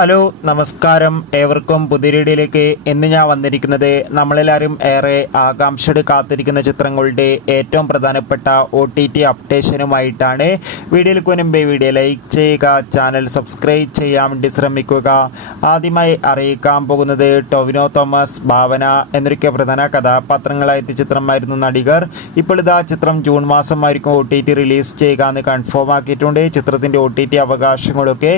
Hello നമസ്കാരം, ഏവർക്കും പുതിയ വീഡിയോയിലേക്ക് ഇന്ന് ഞാൻ വന്നിരിക്കുന്നത് നമ്മളെല്ലാവരും ഏറെ ആകാംക്ഷയോടെ കാത്തിരിക്കുന്ന ചിത്രങ്ങളുടെ ഏറ്റവും പ്രധാനപ്പെട്ട OTT അപ്ഡേഷനുമായിട്ടാണ്. വീഡിയോയിലേക്ക് മുൻപേ വീഡിയോ ലൈക്ക് ചെയ്യുക, ചാനൽ സബ്സ്ക്രൈബ് ചെയ്യാൻ വേണ്ടി ശ്രമിക്കുക. ആദ്യമായി അറിയിക്കാൻ പോകുന്നത് ടൊവിനോ തോമസ്, ഭാവന എന്നൊക്കെ പ്രധാന കഥാപാത്രങ്ങളായ ചിത്രമായിരുന്നു നടികർ. ഇപ്പോൾ ഇതാ ചിത്രം ജൂൺ മാസമായിരിക്കും OTT റിലീസ് ചെയ്യുക എന്ന് കൺഫേം ആക്കിയിട്ടുണ്ട്. ചിത്രത്തിൻ്റെ OTT അവകാശങ്ങളൊക്കെ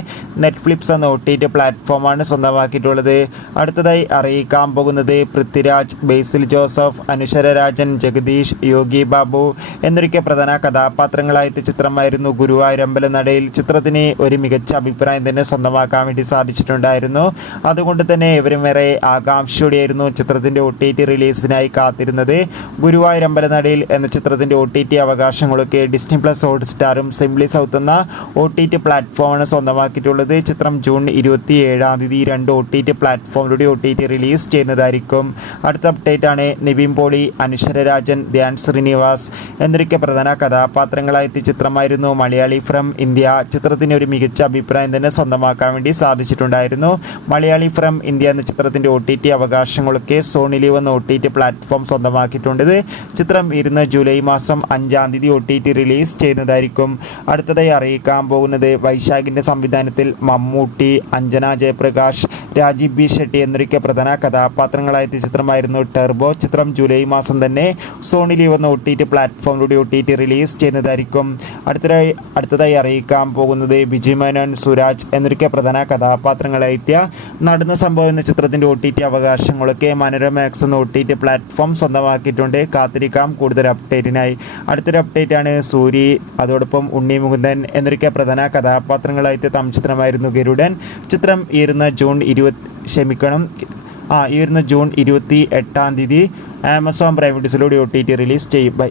നെറ്റ്ഫ്ലിക്സ് എന്ന OTT പ്ലാറ്റ്ഫോമാണ് സ്വന്തമാക്കിയിട്ടുള്ളത്. അടുത്തതായി അറിയിക്കാൻ പോകുന്നത് പൃഥ്വിരാജ്, ബേസിൽ ജോസഫ്, അനുശ്വര രാജൻ, ജഗദീഷ്, യോഗി ബാബു എന്നൊക്കെ പ്രധാന കഥാപാത്രങ്ങളായ ചിത്രമായിരുന്നു ഗുരുവായൂരമ്പലം നടയിൽ. ചിത്രത്തിന് ഒരു മികച്ച അഭിപ്രായം തന്നെ സ്വന്തമാക്കാൻ വേണ്ടി സാധിച്ചിട്ടുണ്ടായിരുന്നു. അതുകൊണ്ട് തന്നെ ഇവരും ഏറെ ആകാംക്ഷയോടെയായിരുന്നു ചിത്രത്തിൻ്റെ OTT റിലീസിനായി കാത്തിരുന്നത്. ഗുരുവായൂരമ്പലം നടയിൽ എന്ന ചിത്രത്തിൻ്റെ OTT അവകാശങ്ങളൊക്കെ ഡിസ്നി പ്ലസ് ഹോട്ട്സ്റ്റാറും സിംപ്ലി സൗത്ത് എന്ന OTT പ്ലാറ്റ്ഫോമാണ് സ്വന്തമാക്കിയിട്ടുള്ളത്. ചിത്രം ജൂൺ 27-ാം തീയതി രണ്ട് OTT പ്ലാറ്റ്ഫോമിലൂടെ OTT റിലീസ് ചെയ്യുന്നതായിരിക്കും. അടുത്ത അപ്ഡേറ്റ് ആണ് നിവിൻ പോളി, അനുശ്വര രാജൻ, ധ്യാൻ ശ്രീനിവാസ് എന്നൊക്കെ പ്രധാന കഥാപാത്രങ്ങളായ ചിത്രമായിരുന്നു മലയാളി ഫ്രം ഇന്ത്യ. ചിത്രത്തിന് ഒരു മികച്ച അഭിപ്രായം തന്നെ സ്വന്തമാക്കാൻ വേണ്ടി സാധിച്ചിട്ടുണ്ടായിരുന്നു. മലയാളി ഫ്രം ഇന്ത്യ എന്ന ചിത്രത്തിൻ്റെ OTT അവകാശങ്ങളൊക്കെ സോണി ലീവ് എന്ന OTT പ്ലാറ്റ്ഫോം സ്വന്തമാക്കിയിട്ടുണ്ട്. ചിത്രം ഇരുന്ന് ജൂലൈ മാസം 5-ാം തീയതി OTT റിലീസ് ചെയ്യുന്നതായിരിക്കും. അടുത്തതായി അറിയിക്കാൻ പോകുന്നത് വൈശാഖിൻ്റെ സംവിധാനത്തിൽ മമ്മൂട്ടി, അഞ്ജന ജയപ്രകാശ്, രാജീവ് ബി ഷെട്ടി എന്നൊക്കെ പ്രധാന കഥാപാത്രങ്ങളായ ചിത്രമായിരുന്നു ടർബോ. ചിത്രം ജൂലൈ മാസം തന്നെ സോണി ലീവ് എന്ന OTT പ്ലാറ്റ്ഫോമിലൂടെ OTT റിലീസ് ചെയ്യുന്നതായിരിക്കും. അടുത്തതായി അറിയിക്കാൻ പോകുന്നത് വിജയ് മേനോൻ, സുരാജ് എന്നൊക്കെ പ്രധാന കഥാപാത്രങ്ങളായ നടന്ന സംഭവം എന്ന ചിത്രത്തിൻ്റെ OTT അവകാശങ്ങളൊക്കെ മനോരമാക്സ് എന്ന OTT പ്ലാറ്റ്ഫോം സ്വന്തമാക്കിയിട്ടുണ്ട്. കാത്തിരിക്കാം കൂടുതൽ അപ്ഡേറ്റിനായി. അടുത്തൊരു അപ്ഡേറ്റ് ആണ് സൂരി, അതോടൊപ്പം ഉണ്ണി മുകുന്ദൻ എന്നൊക്കെ പ്രധാന കഥാപാത്രങ്ങളായ ചിത്രമായിരുന്നു ഗരുഡൻ. ചിത്രം ഈ വരുന്ന ജൂൺ 28-ാം തീയതി ആമസോൺ പ്രൈം വീഡിയോസിലൂടെ OTT റിലീസ് ചെയ്യും. ബൈ.